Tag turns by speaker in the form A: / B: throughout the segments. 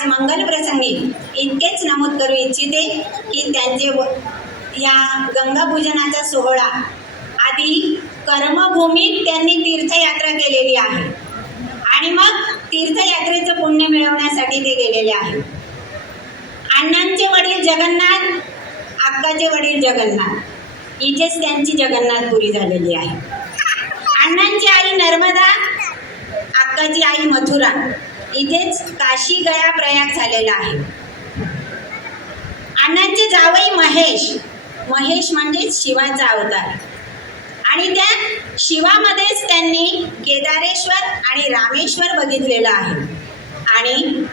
A: आज मंगल प्रसंगी इतकेच नमूद करू इच्छिते की त्यांचे व- या गंगापूजनाचा सोहळा आधी कर्मभूमीत त्यांनी तीर्थयात्रा केलेली आहे. आणि मग तीर्थयात्रेचं पुण्य मिळवण्यासाठी ते गेलेले आहे. अण्णांचे वडील जगन्नाथ अक्काचे वडील जगन्नाथ. हिचेच त्यांची जगन्नाथपुरी झालेली आहे. अण्णांची आई नर्मदा अक्काची आई मथुरा. इथेच काशी गया प्रयाग झालेला आहे. अण्णांचे जावई महेश महेश म्हणजे शिवाचा अवतार. आणि त्या शिवामध्येच त्यांनी केदारेश्वर आणि रामेश्वर बघितलेलं आहे. आणि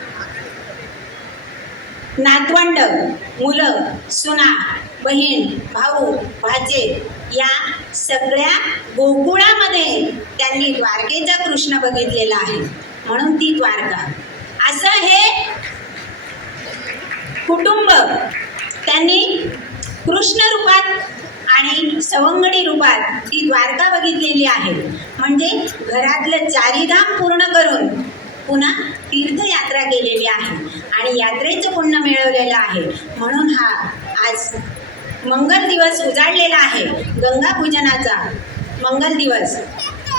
A: नातवंड मुलं सुना बहीण भाऊ भाचे या सगळ्या गोकुळामध्ये त्यांनी द्वारकेचा कृष्ण बघितलेला आहे. म्हणून ती द्वारका. असं हे कुटुंब त्यांनी कृष्ण रूपात आणि सवंगडी रूपात ती द्वारका बघितलेली आहे. म्हणजे घरातलं चारीधाम पूर्ण करून पुन्हा तीर्थयात्रा केलेली आहे आणि यात्रेचं पुण्य मिळवलेलं आहे. म्हणून हा आज मंगल दिवस उजाडलेला आहे. गंगा पूजनाचा मंगल दिवस.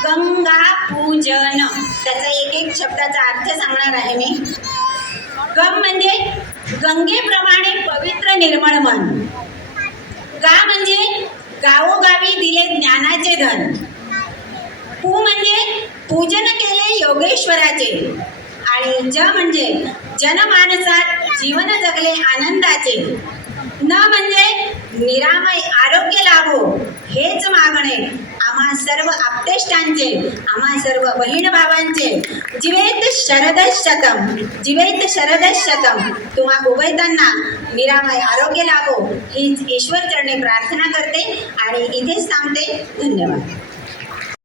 A: गंगा पूजन. त्याचा एक एक शब्दाचा अर्थ सांगणार आहे मी. गम म्हणजे गंगेप्रमाणे पवित्र निर्मळ मन. गा म्हणजे गावोगावी दिले ज्ञानाचे धन. पू म्हणजे पूजन केले योगेश्वराचे. आणि ज म्हणजे जनमानसात जीवन जगले आनंदाचे. न म्हणजे निरामय आरोग्य लाभो हेच मागणे आम्हा सर्व आपतेष्टांचे आम्हा सर्व बहीण भावांचे जिवेत शरद शतम जिवेत शरद शतम. तुम्हा उभयतांना निरामय आरोग्य लाभो हीच ईश्वर चरणी प्रार्थना करते आणि इथेच थांबते. धन्यवाद.